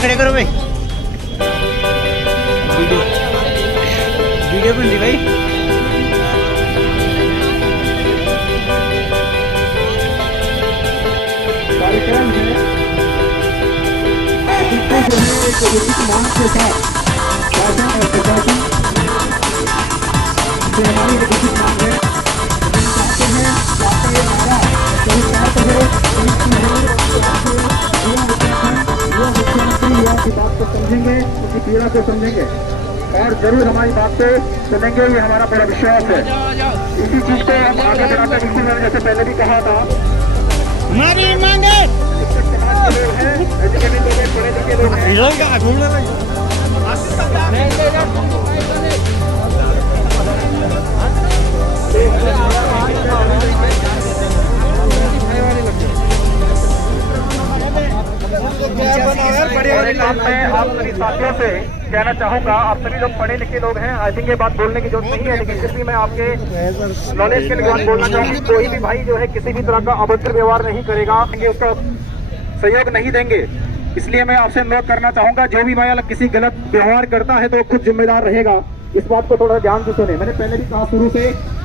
खड़े करो भाई, वीडियो बन रही भाई। कार्यक्रम है जिसको जो है एक उचित मांग के साथ शासन और प्रशासन से हमारी एक उचित मांग है। हम चाहते हैं कि आपका ये नारा सही बात हो, युवा मुख्यमंत्री युवा की बात को समझेंगे, उनकी पीड़ा को समझेंगे और जरूर हमारी बात को सुनेंगे, ये हमारा बड़ा विश्वास है। इसी चीज को हम आगे बढ़ाते हैं। मैंने जैसे पहले भी कहा था, हमारी मांगे पढ़े लिखे लोग हैं। और एक बात मैं आप सभी साथियों से कहना चाहूंगा, आप सभी लोग पढ़े लिखे लोग हैं, आई थिंक ये बात बोलने की जरूरत नहीं है, लेकिन फिर भी मैं आपके नॉलेज के लिए बात बोलना चाहूंगी। कोई भी भाई जो है किसी भी तरह का अभद्र व्यवहार नहीं करेगा, उसका सहयोग नहीं देंगे। इसलिए मैं आपसे अनुरोध करना चाहूंगा, जो भी भाई किसी गलत व्यवहार करता है तो वो खुद जिम्मेदार रहेगा। इस बात को थोड़ा ध्यान से सुने। मैंने पहले भी कहा,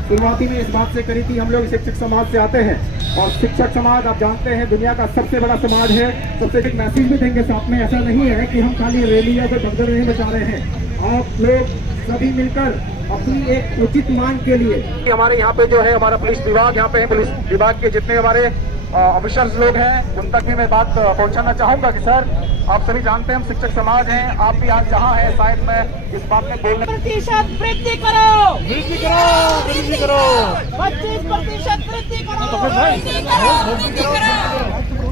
शुरुआती में इस बात से करी थी, हम लोग शिक्षक समाज से आते हैं और शिक्षक समाज आप जानते हैं दुनिया का सबसे बड़ा समाज है। सबसे एक मैसेज भी देंगे साथ में, ऐसा नहीं है कि हम खाली रैली या कोई भगदड़ नहीं बचा रहे हैं। आप लोग सभी मिलकर अपनी एक उचित मांग के लिए, हमारे यहाँ पे जो है हमारा पुलिस विभाग, यहाँ पे पुलिस विभाग के जितने हमारे ऑफिसर्स लोग हैं उन तक भी मैं बात पहुंचाना चाहूंगा कि सर आप सभी जानते हैं हम शिक्षक समाज हैं, आप भी आज जहां हैं शायद मैं इस बात में बोलने 25% वृद्धि करो, वृद्धि करो, वृद्धि करो, 25% वृद्धि करो,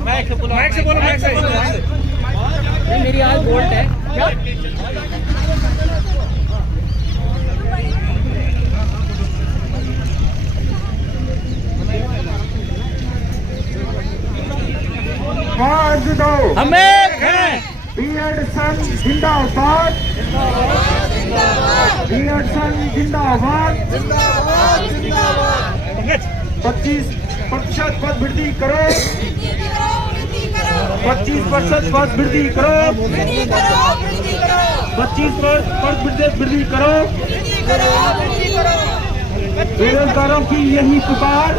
माइक से बोलो, माइक से बोलो, माइक से। मेरी आज वोल्ट है क्या? आज दो हम एक हैं, बीएड सन जिंदाबाद, बीएड सन जिंदाबाद, 25% पद वृद्धि करो, 25% पद वृद्धि करो, 25% पद वृद्धि करो। बेरोजगारों की यही पुकार,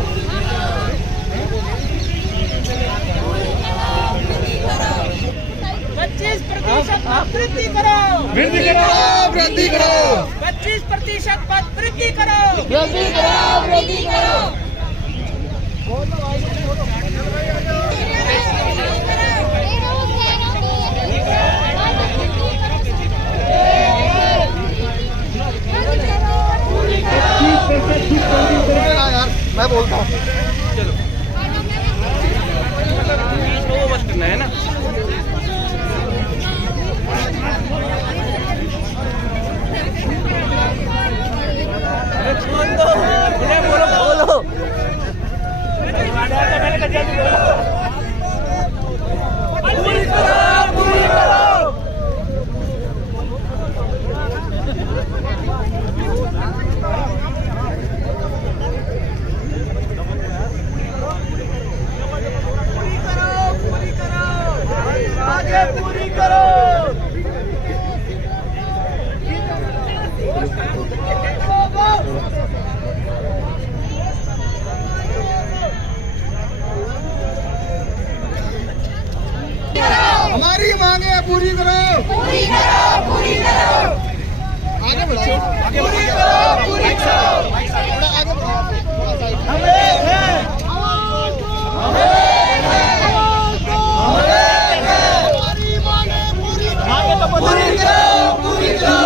25% वृद्धि करो, वृद्धि करो, वृद्धि करो, 25% पद वृद्धि करो, वृद्धि करो, वृद्धि करो। मैं बोलता हूँ चलो बस करना है ना। बोलो बोलो पूरी करो, पूरी करो। आगे पूरी करो। हमारी मांगे पूरी करो, पूरी करो, पूरी करो, आगे बढ़ाओ, आगे पूरी करो, पूरी करो। थोड़ा आगे बढ़ाओ। हम एक हैं, हम एक हैं, हम एक हैं। हमारी मांगे पूरी करो, पूरी करो, पूरी करो।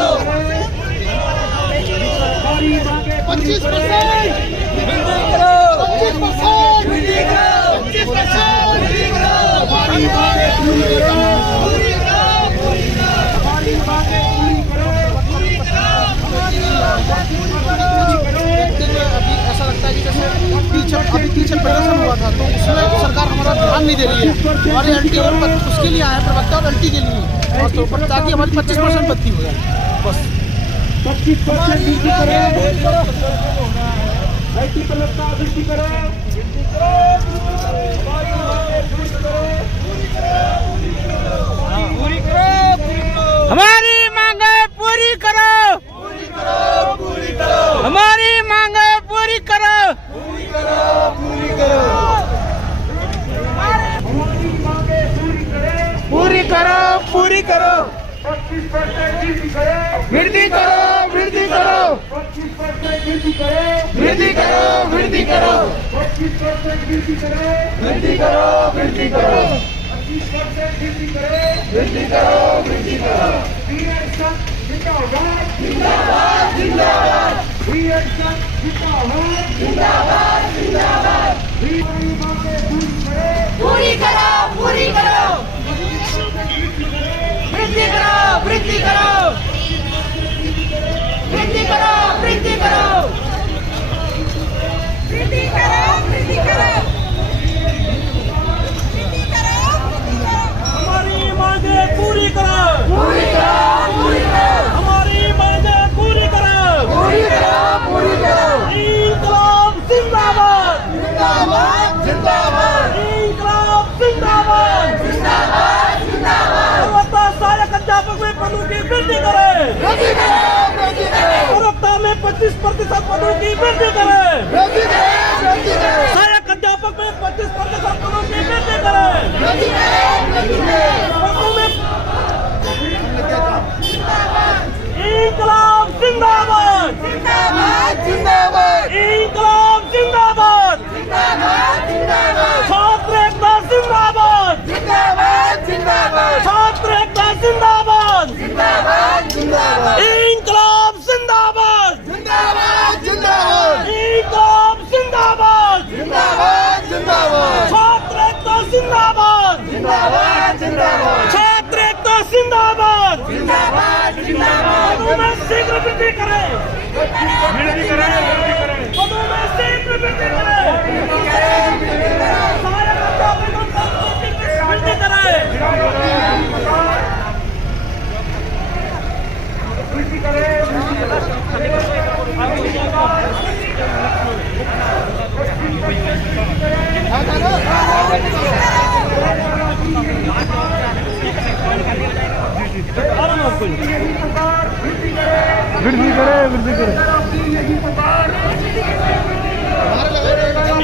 25% वृद्धि करो, 25% वृद्धि करो, 25% वृद्धि करो। हमारी मांगे पूरी करो, पूरी करो, पूरी करो। हमारी मांगे पूरी करो, पूरी करो, पूरी करो। अभी ऐसा लगता है कि जैसे टीचर प्रदर्शन हुआ था तो उसमें सरकार हमारा ध्यान नहीं दे रही है। हमारे एंटी और उसके लिए आए प्रवक्ता और एंटी के लिए तो ताकि हमारी 25% भर्ती हो जाए बस। 25% वृद्धि करो, IT प्रवक्ता वृद्धि करो, हमारी मांगे पूरी करो, पूरी करो, पूरी करो। पूरी करो हमारी मांगे पूरी करो, हमारी मांगे पूरी करो, पूरी करो, पूरी करो, 25% वृद्धि करो, वृद्धि करो, वृद्धि करो, 25% वृद्धि करो, वृद्धि करो, वृद्धि करो, 25% वृद्धि करो, वृद्धि करो, वृद्धि करो, 25% वृद्धि करो, वृद्धि करो, वृद्धि करो। BSF जिंदाबाद, जिंदाबाद, जिंदाबाद, BSF जिंदाबाद, जिंदाबाद, जिंदाबाद। हमारी मांगे पूरी करो, पूरी करो, पूरी करो, वृद्धि करो, वृद्धि करो, वृद्धि करो, वृद्धि करो, वृद्धि करो, वृद्धि करो, वृद्धि करो, हमारी मांगे पूरी करो पूरी करो, पूरी करो, हमारी मांगे पूरी करो पूरी करो, पूरी करो। इंकलाब जिंदाबाद जिंदाबाद, जिंदाबाद, इंकलाब जिंदाबाद जिंदाबाद, जिंदाबाद। प्रवक्ता सहायक अध्यापक में पदों की वृद्धि करे वृद्धि करो, वृद्धि करो, प्रवक्ता में 25% पदों की वृद्धि करे वृद्धि करो, वृद्धि करो, सहायक अध्यापक में 25% पदों की वृद्धि करे वृद्धि करो, वृद्धि करो। पदों में इंकलाब जिंदाबाद जिंदाबाद, जिंदाबाद, इंकलाब जिंदाबाद जिंदाबाद, जिंदाबाद, छात्र एकता जिंदाबाद जिंदाबाद, जिंदाबाद, छात्र एकता जिंदाबाद जिंदाबाद, जिंदाबाद, इंकलाब जिंदाबाद जिंदाबाद, जिंदाबाद, इंकलाब जिंदाबाद जिंदाबाद, जिंदाबाद, छात्र एकता जिंदाबाद जिंदाबाद, जिंदाबाद, छात्र एकता जिंदाबाद जिंदाबाद, जिंदाबाद। पदों में शीघ्र वृद्धि करें पदों में शीघ्र वृद्धि करें सहायक अध्यापकों को वृद्धि करें वृद्धि करें,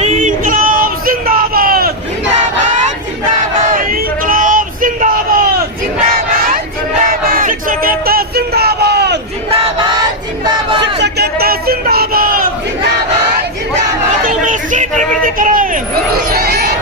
इंकलाब जिंदाबाद जिंदाबाद, जिंदाबाद, इंकलाब जिंदाबाद जिंदाबाद, जिंदाबाद, शिक्षक एकता जिंदाबाद जिंदाबाद, जिंदाबाद, शिक्षक एकता जिंदाबाद जिंदाबाद, जिंदाबाद। पदों में शीघ्र वृद्धि करें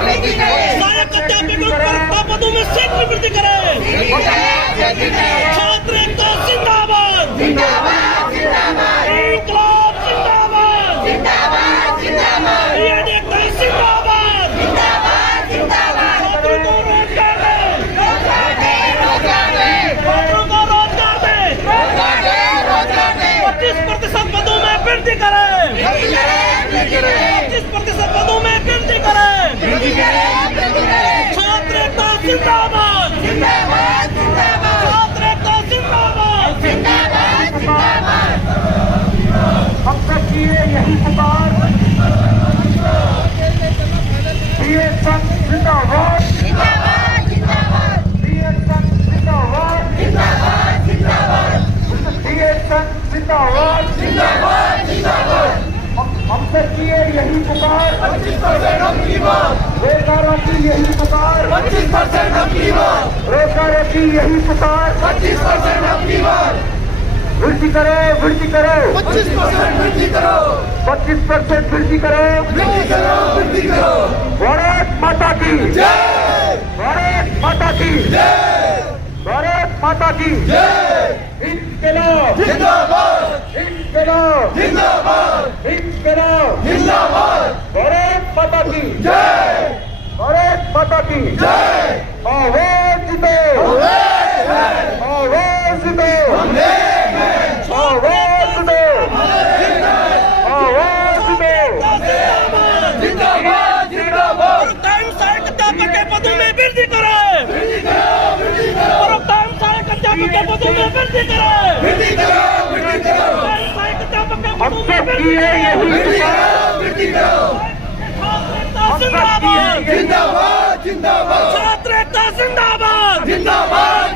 वृद्धि करें, सहायक अध्यापकों को पदों में शीघ्र वृद्धि करें वृद्धि करें, छात्र एकता जिंदाबाद जिंदाबाद, जिंदाबाद, इंकलाब जिंदाबाद जिंदाबाद, जिंदाबाद, बीएड एकता जिंदाबाद जिंदाबाद, जिंदाबाद। छात्रों को रोजगार दे रोजगार दे, रोजगार दे, छात्रों को रोजगार दे रोजगार दे, रोजगार दे। 25% पदों में वृद्धि करें वृद्धि करें, वृद्धि करें, 25% पदों में वृद्धि करें वृद्धि करें, वृद्धि करें। छात्र एकता जिंदाबाद जिंदाबाद, जिंदाबाद, छात्र एकता जिंदाबाद जिंदाबाद, जिंदाबाद। हम सब की यही पुकार, BSF जिंदाबाद, जिंदाबाद, जिंदाबाद, BSF जिंदाबाद, जिंदाबाद, जिंदाबाद, BSF जिंदाबाद, जिंदाबाद, जिंदाबाद। हम सब की यही पुकार, 25% अब की बात, रोजगारों की यही पुकार, 25% अब की बात, रोजगारों की यही पुकार, 25% अब की बात। वृद्धि करो, वृद्धि करो, 25% वृद्धि करो, 25% वृद्धि करो, वृद्धि करो, वृद्धि करो। भारत माता की जय, भारत माता की जय, भारत माता की जय। इंकलाब जिंदाबाद, इंकलाब जिंदाबाद, इंकलाब जिंदाबाद, भारत माता की जय, भारत माता की जय। आवाज दो, आवाज दो, आवाज दो, आवाज दो। जिंदाबाद, जिंदाबाद, टाइम सहायक अध्यापक के पदों में वृद्धि करें वृद्धि करो, वृद्धि करो, टाइम सहायक अध्यापक के पदों में वृद्धि करें वृद्धि करो, वृद्धि करो, टाइम सहायक अध्यापक के हम पदों में सब वृद्धि की यही वृद्धि पुकार, करो, वृद्धि करो। छात्र एकता जिंदाबाद जिंदाबाद, जिंदाबाद, छात्र एकता जिंदाबाद जिंदाबाद,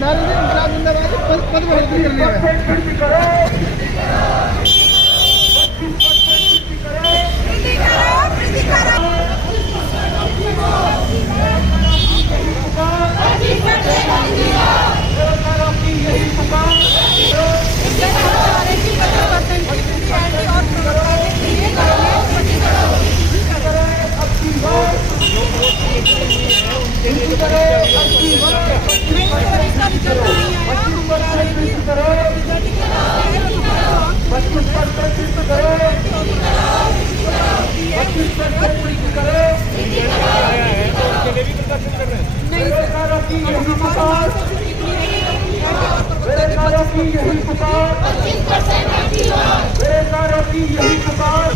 नारे से इंकलाब जिंदाबाद पद बढ़ोतरी करनी है। वृद्धि करो। बेरोजगारों की यही पुकार। बेरोजगारों की यही पुकार। बेरोजगारों की यही पुकार। बेरोजगारों की यही पुकार।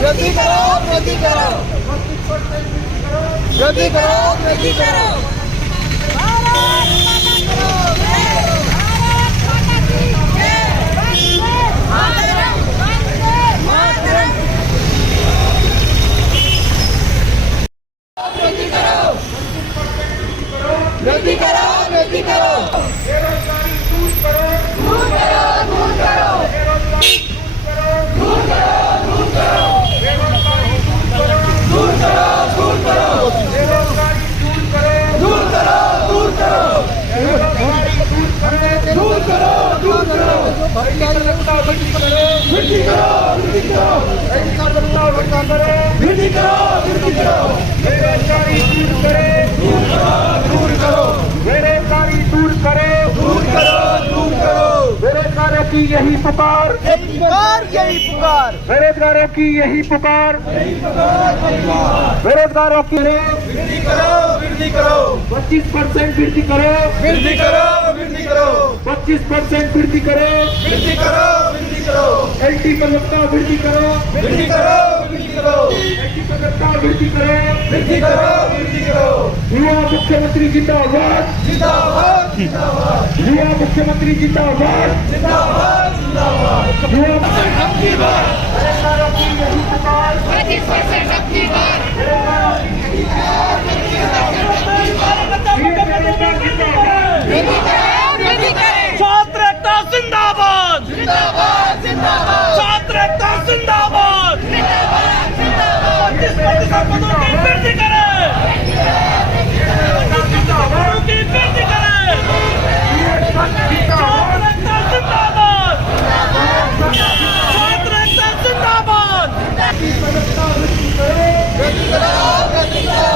वृद्धि करो, वृद्धि करो, वृद्धि करो, वृद्धि करो। वृद्धि करो, वृद्धि करो। बेरोजगारी दूर करो। दूर करो, दूर करो। बेरोजगारी दूर करो। दूर करो, दूर करो। दूर करो। बेरोजगारी दूर करो। दूर करो, दूर करो। बेरोजगारी दूर करो। दूर करो, दूर करो। वृद्धि करो। वृद्धि करो, वृद्धि करो। वृद्धि करो, वृद्धि करो। बेरोजगारी दूर करे। दूर करो, दूर करो। बेरोजगारी दूर करे। दूर करो, दूर करो। बेरोजगारों की यही पुकार। यही पुकार, यही पुकार। बेरोजगारों की यही पुकार। बेरोजगारों की वृद्धि करो, वृद्धि करो। 25% वृद्धि करो। वृद्धि करो, वृद्धि करो। 25% वृद्धि करो। वृद्धि करो, वृद्धि करो। एलटी प्रवक्ता वृद्धि करो। वृद्धि करो, वृद्धि करो। एलटी प्रवक्ता वृद्धि करो। वृद्धि करो, वृद्धि करो। युवा मुख्यमंत्री जिंदाबाद। जिंदाबाद, जिंदाबाद। युवा मुख्यमंत्री जिंदाबाद। जिंदाबाद, जिंदाबाद। युवा अबकी बार बेरोजगारों की यही पुकार। 25% अबकी बार। बेरोजगारों की यही पुकार। वृद्धि करें, वृद्धि करें। छात्र एकता जिंदाबाद। जिंदाबाद, जिंदाबाद। छात्र एकता जिंदाबाद। 25% पदों की वृद्धि करें। पदों की वृद्धि करें। छात्र एकता जिंदाबाद। छात्र एकता जिंदाबाद। वृद्धि करो, वृद्धि करो।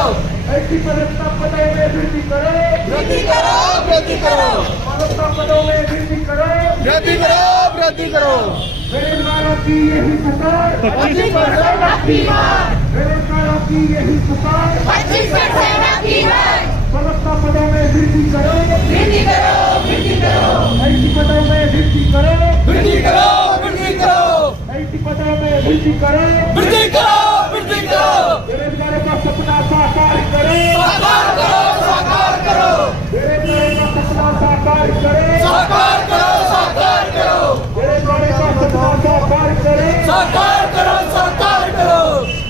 एलटी प्रवक्ता पदों में वृद्धि करो। वृद्धि करो, वृद्धि करो। प्रवक्ता पदों में वृद्धि करो। वृद्धि करो, वृद्धि करो। बेरोजगारों की यही पुकार। 25% अबकी बार। बेरोजगारों की यही पुकार। 25% अबकी बार। प्रवक्ता पदों में वृद्धि करो। वृद्धि करो, वृद्धि करो। एलटी पदों में वृद्धि करो। वृद्धि करो, वृद्धि करो। एलटी पदों में वृद्धि करो। वृद्धि करो, वृद्धि करो। बेरोजगारों का सपना साकार करो। साकार करो, साकार करो। बेरोजगारों का सपना साकार करो। साकार करो, साकार करो। बेरोजगारों का सपना साकार करो। साकार करो, साकार करो।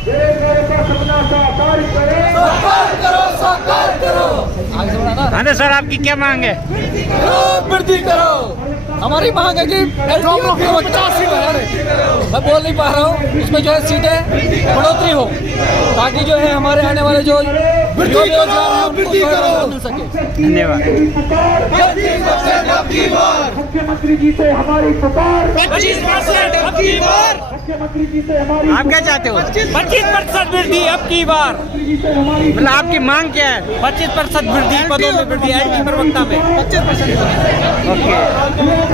बेरोजगारों का सपना साकार करो। साकार करो, साकार करो। हाँ सर, आपकी क्या मांग है? वृद्धि करो। हमारी मांग है कि पेट्रोल को 50 सीट बढ़ाने। मैं बोल नहीं पा रहा हूँ, उसमें जो है सीटें बढ़ोतरी हो, ताकि जो है हमारे आने वाले जो बेरोजगार हैं उनको रोजगार मिल सके। धन्यवाद। मुख्यमंत्री जी से हमारी पुकार। 25% अब की बार। मुख्यमंत्री जी से हमारी आप क्या चाहते हो? 25% वृद्धि अब की बार। मुख्यमंत्री जी से हमारी मतलब आपकी मांग क्या है? 25% वृद्धि, पदों में वृद्धि, एलटी प्रवक्ता में 25%। ओके।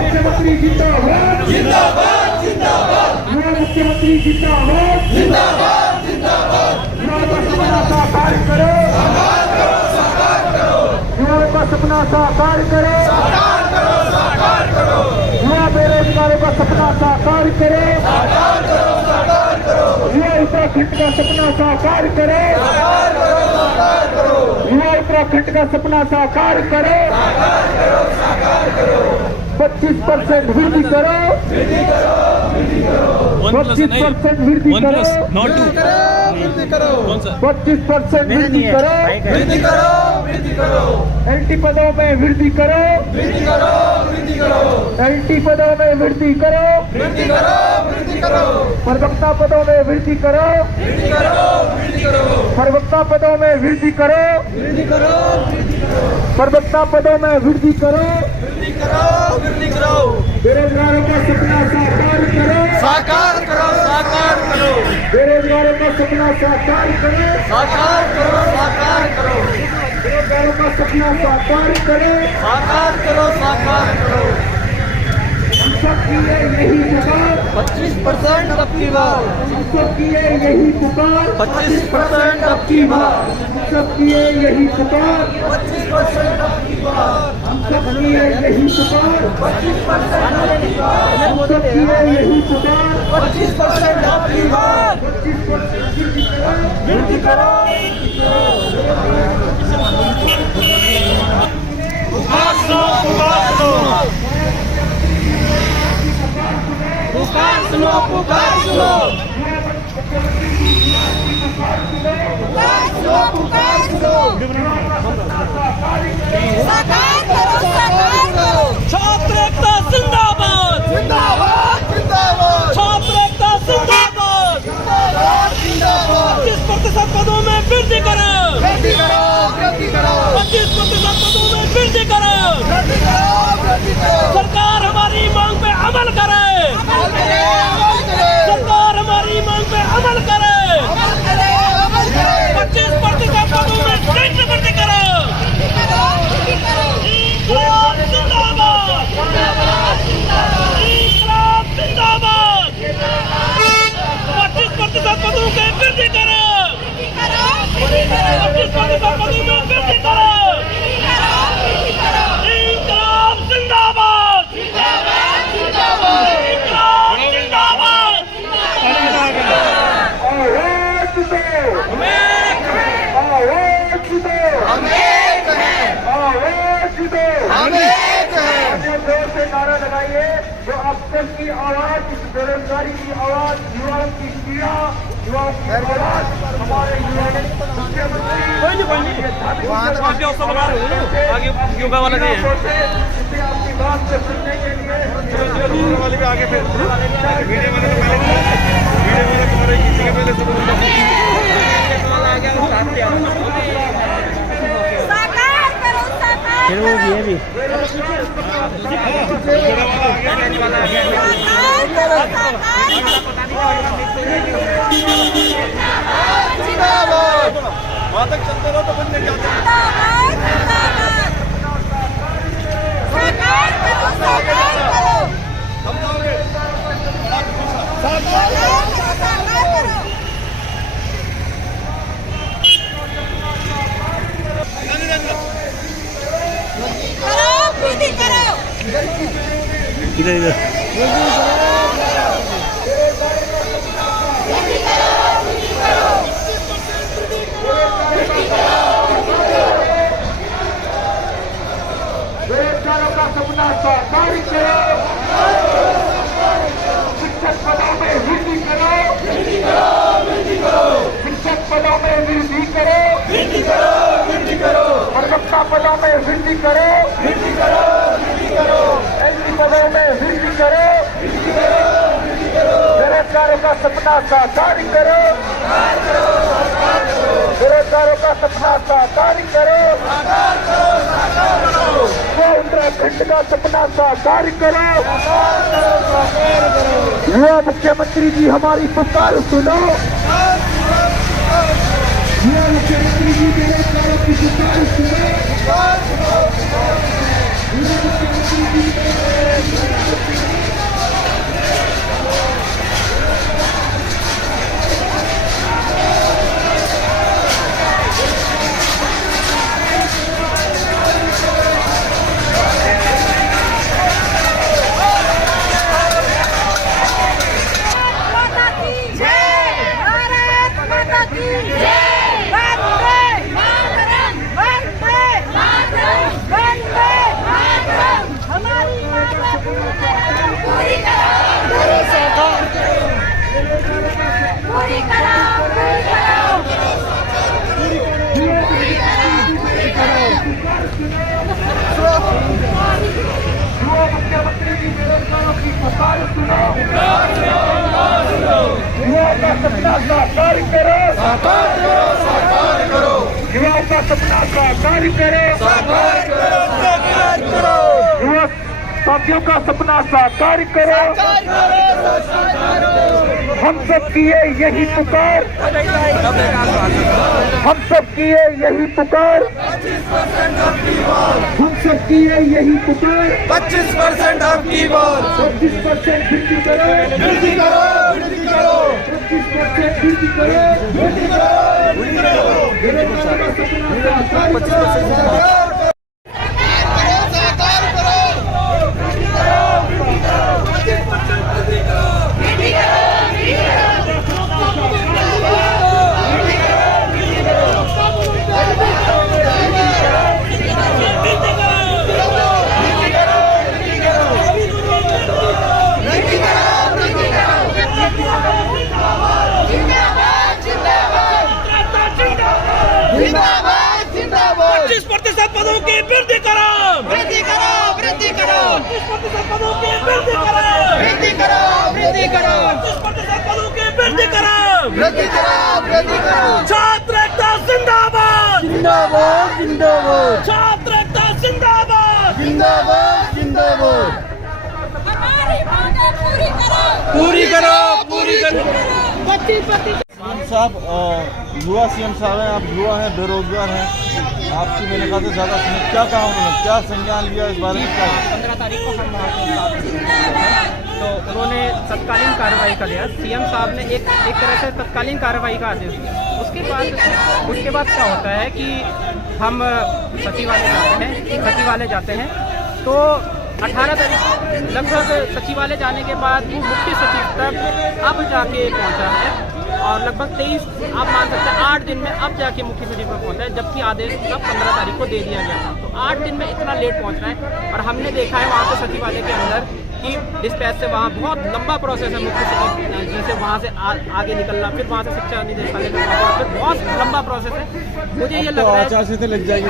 मुख्यमंत्री जिंदाबाद। जिंदाबाद, जिंदाबाद। मुख्यमंत्री जिंदाबाद। जिंदाबाद, जिंदाबाद। युवाओं का सपना साकार करो। साकार करो, साकार करो। युवाओं का सपना साकार करो। साकार करो, साकार करो। युवा बेरोजगारों का सपना साकार करो। साकार करो, साकार करो। युवा उत्तराखंड का सपना साकार करो। साकार करो, साकार करो। युवा उत्तराखंड का सपना साकार करो। साकार करो, साकार करो। 25% वृद्धि करो। 25% वृद्धि करो। not 2. 25% वृद्धि करो, एलटी पदों में वृद्धि करो, एलटी पदों में वृद्धि करो, प्रवक्ता पदों में वृद्धि करो, प्रवक्ता पदों में वृद्धि करो, प्रवक्ता पदों में वृद्धि करो, बेरोजगारों का सपना साकार करो, बेरोजगारों का सपना साकार करो, बेरोजगारों का सपना साकार करो, हम सब किए यही पुकार, 25% अब की बार, हम सब किए यही पुकार, 25% अब की बार, हम सब किए यही पुकार, 25% अब की बार, हम सब किए यही पुकार, 25% अब की बार, हम सब किए यही पुकार, 25% अब की बार, 25% वृद्धि करो। पुकार सुनो, पुकार सुनो, पुकार सुनो, पुकार सुनो, पुकार सुनो, पुकार सुनो, साकार करो, साकार करो, छात्र एकता जिंदाबाद, जिंदाबाद, जिंदाबाद, छात्र एकता जिंदाबाद, जिंदाबाद, जिंदाबाद, 25% पदों में वृद्धि करो, वृद्धि करो, वृद्धि करो, 25% पदों में वृद्धि करो, वृद्धि करो, वृद्धि करो, सरकार हमारी मांग पे अमल करे, अमल करे, अमल करे, सरकार हमारी मांग पे अमल करे, अमल करे, अमल करे, 25% पदों में शीघ्र वृद्धि करो, इंकलाब जिंदाबाद, इंकलाब जिंदाबाद, 25% पदों के वृद्धि करो, 25% पदों में वृद्धि करो, इंकलाब जिंदाबाद, इंकलाब जिंदाबाद, आवाज दो, आवाज दो, हम एक हैं, आवाज दो, हम एक हैं, जोर से नारा लगाइए, जो अब तक की आवाज, इस बेरोजगारी की आवाज, युवाओं की पीड़ा, युवाओं की आवाज, हमारे युवा आगे योगा वाला नहीं है, आपकी बात से सुनने के लिए वाले भी आगे फिर वीडियो वाले तुम्हारे किसी के पहले साकार करो, साकार करो, साकार करो, साकार करो, जिंदाबाद, वहाँ तक चलते रहो तो बंद नहीं जाते। जिंदाबाद, जिंदाबाद, साकार करो, साकार करो, हम जाओगे साकार करो, साकार करो, करो, वृद्धि करो, इधर इधर बेरोजगारों का सपना साकार करो, शिक्षक पदों में वृद्धि करो, शिक्षक पदों में वृद्धि करो, प्रवक्ता पदों में वृद्धि करो, एलटी पदों में वृद्धि करो, बेरोजगारों का सपना साकार करो, बेरोजगारों का सपना साकार करो, उत्तराखंड का सपना साकार करो, युवा मुख्यमंत्री जी हमारी पुकार सुनो, युवा मुख्यमंत्री जी बेरोजगारों की पुकार सुनो, युवा मुख्यमंत्री जी भारत माता की जय, वंदे मातरम, वंदे मातरम, युवाओं का सपना साकार करो, युवाओं का सपना साकार करो, युवा साथियों का सपना साकार करो। हम सब किए यही पुकार, हम सब किए यही पुकार, हम सब किए यही पुकार। 25% आपकी बार 25% वृद्धि करो, 25% वृद्धि करो, पदों की वृद्धि करो, वृद्धि करो, वृद्धि करो। 25% पदों की वृद्धि करो, वृद्धि करो, वृद्धि करो। 25% पदों की वृद्धि करो, वृद्धि करो, वृद्धि करो। छात्र एकता जिंदाबाद, जिंदाबाद, जिंदाबाद। छात्र एकता जिंदाबाद, जिंदाबाद, जिंदाबाद। हमारी मांगें पूरी करो, पूरी करो, पूरी करो। 25% साहब युवा सीएम साहब हैं, आप युवा हैं, बेरोजगार हैं, आपकी मेरे ख्याल से ज़्यादा सुने, क्या कहा उन्होंने, क्या संज्ञान लिया इस बारे में? क्या 15 तारीख को हम वहाँ पे तो उन्होंने तत्कालीन कार्रवाई का लिया। सीएम साहब ने एक तरह से तत्कालीन कार्रवाई का आदेश दिया। उसके बाद क्या होता है कि हम सचिवालय जाते हैं तो 18 तारीख लगभग सचिवालय जाने के बाद वो मुख्य सचिव तक अब जाके पहुंचा है और लगभग 23 आप मान सकते हैं 8 दिन में अब जाके मुख्य सचिव पर पहुंचा है, जबकि आदेश तब 15 तारीख को दे दिया गया था। तो 8 दिन में इतना लेट पहुंच रहा है। और हमने देखा है वहाँ पे सचिवालय के अंदर कि डिस्पैच से वहाँ बहुत लंबा प्रोसेस है, मुख्य सचिव जी से वहाँ से आगे निकलना, फिर वहाँ से शिक्षा निदेशालय में फिर बहुत लंबा प्रोसेस है। मुझे ये लग रहा है लग जाएगी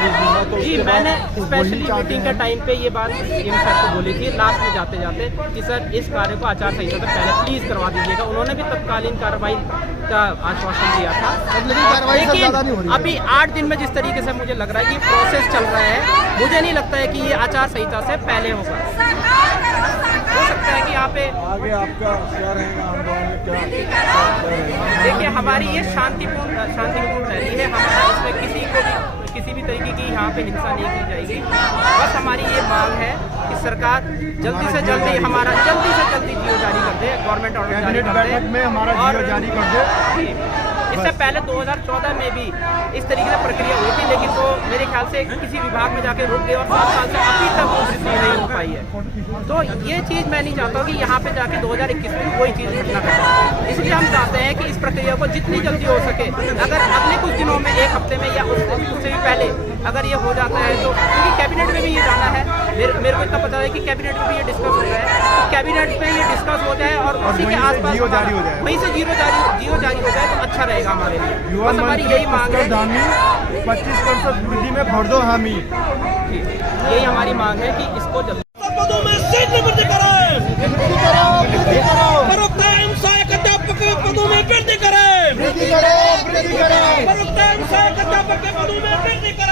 जी, मैंने स्पेशली मीटिंग के टाइम पे ये बात सीएम साहब को बोली थी लास्ट में जाते जाते कि सर इस कार्य को आचार संहिता से पहले प्लीज करवा दीजिएगा। उन्होंने भी तत्कालीन कार्रवाई का आश्वासन दिया था, लेकिन अभी 8 दिन में जिस तरीके से मुझे लग रहा है कि प्रोसेस चल रहा है, मुझे नहीं लगता है कि ये आचार संहिता से पहले होगा। हो सकता है कि यहाँ पे आगे आपका क्या रहेगा आंदोलन में, क्या? देखिए हमारी ये शांतिपूर्ण रैली है। हमारा इसमें किसी भी तरीके की यहाँ पे हिंसा नहीं की जाएगी। बस हमारी ये मांग है कि सरकार जल्दी से जल्दी जियो जारी कर दे, गवर्नमेंट ऑर्डर जारी कर दे में हमारा जियो जारी कर दे। इससे पहले 2014 में भी इस तरीके से प्रक्रिया हुई थी, लेकिन वो मेरे ख्याल से किसी विभाग में जाके रुक गए और 7 साल से अभी तक वो वृद्धि नहीं हो पाई है। तो ये चीज़ मैं नहीं चाहता हूँ कि यहाँ पे जाके 2021 में कोई चीज़ घटना घटे। इसलिए हम चाहते हैं कि इस प्रक्रिया को जितनी जल्दी हो सके, अगर अगले कुछ दिनों में, 1 हफ्ते में या उससे भी पहले अगर ये हो जाता है तो, क्योंकि कैबिनेट में भी ये जाना है, मेरे को इतना पता है कि कैबिनेट में भी ये डिस्कस हो जाए, कैबिनेट में ये डिस्कस हो जाए और उसी के आसपास वहीं से जियो जारी हो जाए तो अच्छा रहेगा हमारे लिए। बस हमारी यही मांग है, 25% वृद्धि में भर दो हामी। यही हमारी मांग है कि इसको जल्दी पदों में शीघ्र वृद्धि करें, फरोख्त सहायक अध्यापक पदों में वृद्धि करें, फरोख्त सहायक अध्यापक के पदों में वृद्धि करें।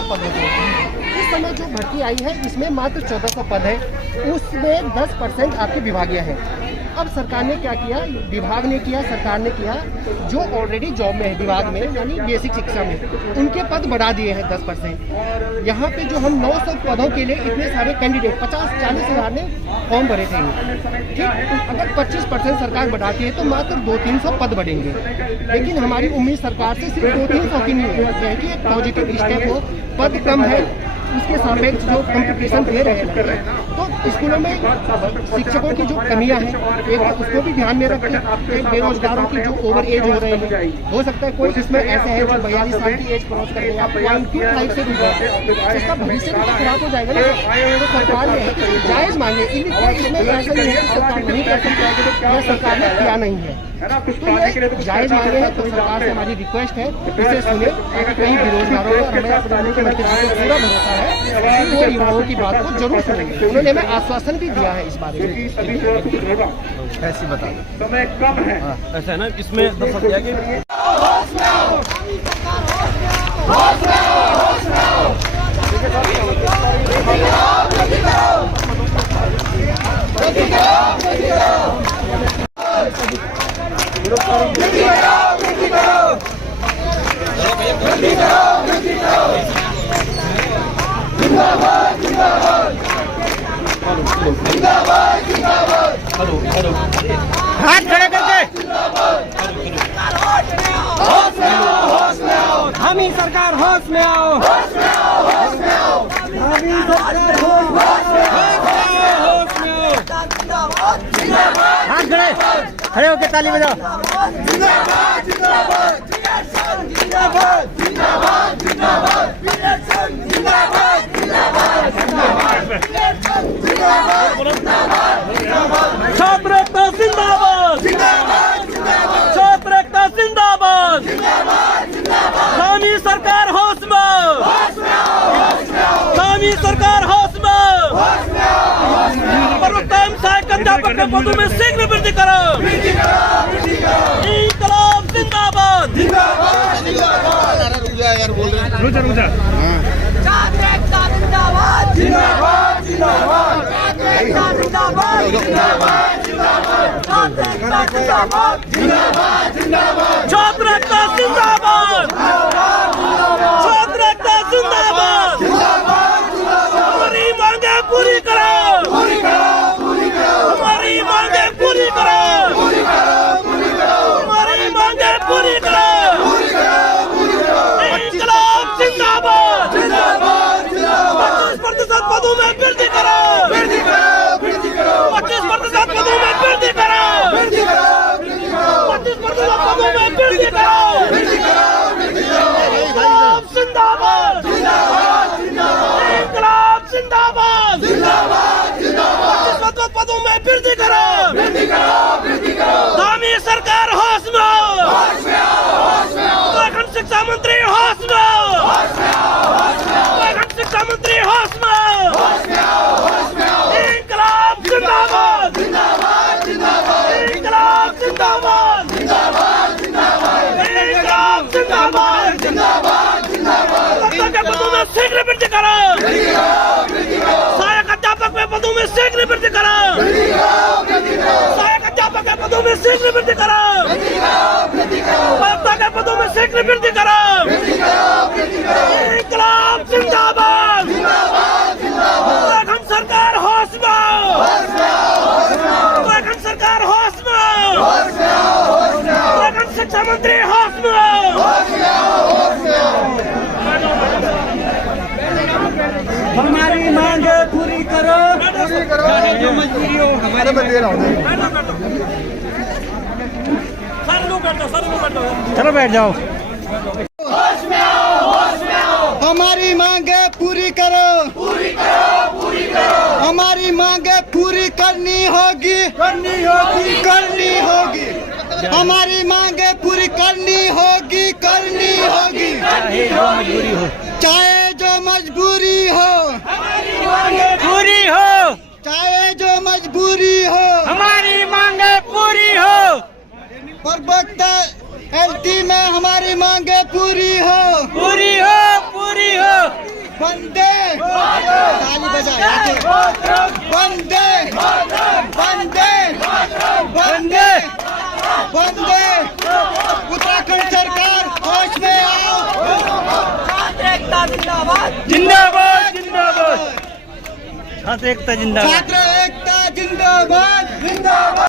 पद होते हैं। इस समय जो भर्ती आई है इसमें मात्र 1400 पद है, उसमें 10% आपके विभागीय है। अब सरकार ने क्या किया, विभाग ने किया, सरकार ने किया, जो ऑलरेडी जॉब में है विभाग में यानी बेसिक शिक्षा में, उनके पद बढ़ा दिए हैं 10%। यहाँ पे जो हम 900 पदों के लिए इतने सारे कैंडिडेट 50-40 हज़ार ने फॉर्म भरे थे, ठीक। अगर 25% सरकार बढ़ाती है तो मात्र 200-300 पद बढ़ेंगे, लेकिन हमारी उम्मीद सरकार से सिर्फ 200-300 की नहीं है कि एक पॉजिटिव स्टेप हो। पद कम है, उसके सापेक्ष जो कंपटीशन दे रहे हैं तो स्कूलों में शिक्षकों की जो कमियां हैं, एक तो उसको भी ध्यान में रखें। एक बेरोजगारों की जो ओवर एज हो रहे हैं, हो सकता है कोई इसमें ऐसे है जो 42 साल की एज क्रॉस कर गया, 0.25 से डूबा, इसका भविष्य भी खराब हो जाएगा ना। तो सरकार ने जायज मांगे, इसमें ऐसा नहीं है कि सरकार नहीं कर सकती है, सरकार ने किया नहीं है। तो ये जायज मांगे हैं, तो सरकार से हमारी रिक्वेस्ट है इसे सुने। कहीं बेरोजगारों को हमें अपने मुख्यमंत्री जी को पूरा भरोसा है कि वो युवाओं की बात को जरूर सुनेंगे। उन्होंने हमें आश्वासन भी दिया है इस बारे में। ऐसी बता दो समय कम है। ऐसा है ना, इसमें दस्तक दिया कि हाथ खड़े करके हम ही सरकार होश में आओ, हम ही सरकार होश में आओ। हाथ खड़े होके ताली बजाओ। छात्र एकता जिंदाबाद, छात्र एकता जिंदाबाद। हामी सरकार होश में, हामी सरकार होश में। पर्वताम सहायक अध्यापक के पदों में शीघ्र वृद्धि करो। इंकलाब जिंदाबाद, रुजा छात्र एकता जिंदाबाद, जिंदाबाद जिंदाबाद, छात्र एकता जिंदाबाद, छात्र एकता जिंदाबाद, जिंदाबाद जिंदाबाद, छात्र एकता जिंदाबाद, छात्र एकता जिंदाबाद। हमारी मांगे पूरी करो, हमारी मांगे पूरी करो, हमारी मांगे पूरी करो। इंकलाब जिंदाबाद, 25% पदों में वृद्धि करो, 25% पदों में वृद्धि करो, 25% पदों में वृद्धि करो। इंकलाब जिंदाबाद, इंकलाब जिंदाबाद, 25% पदों में वृद्धि करो। धामी सरकार होश में, उत्तराखंड शिक्षा मंत्री होश में, उत्तराखंड शिक्षा मंत्री होश में। इंकलाब जिंदाबाद, इंकलाब जिंदाबाद, इंकलाब जिंदाबाद। के पदों में शीघ्र वृद्धि करो, सहायक अध्यापक के पदों में शीघ्र वृद्धि करो, सहायक अध्यापक के पदों में शीघ्र वृद्धि करो, प्रवक्ता के पदों में शीघ्र वृद्धि करो। इंकलाब जिंदाबाद, उत्तराखंड सरकार होश में, उत्तराखंड सरकार होश में, उत्तराखंड शिक्षा मंत्री होश में। हमारी मांग पूरी करो, जो मजबूरी हो हमारे में दे रहा हूँ। चलो बैठ जाओ। हमारी मांगे पूरी करो, पूरी करो, पूरी करो। हमारी मांगे पूरी करनी होगी, करनी होगी, करनी होगी। हमारी मांगे पूरी करनी होगी, करनी होगी। चाहे जो मजबूरी हो, हमारी मांगे पूरी हो, चाहे जो मजबूरी हो, हमारी मांगे पूरी हो। प्रवक्ता एलटी में हमारी मांगे पूरी हो, पूरी हो, पूरी हो। वंदे ताली बजाए, वंदे वंदे वंदे वंदे। उत्तराखंड सरकार होश में आओ। छात्र एकता जिंदाबाद, जिंदाबाद, जिंदाबाद। छात्र एकता जिंदाबाद, छात्र एकता जिंदाबाद, जिंदाबाद।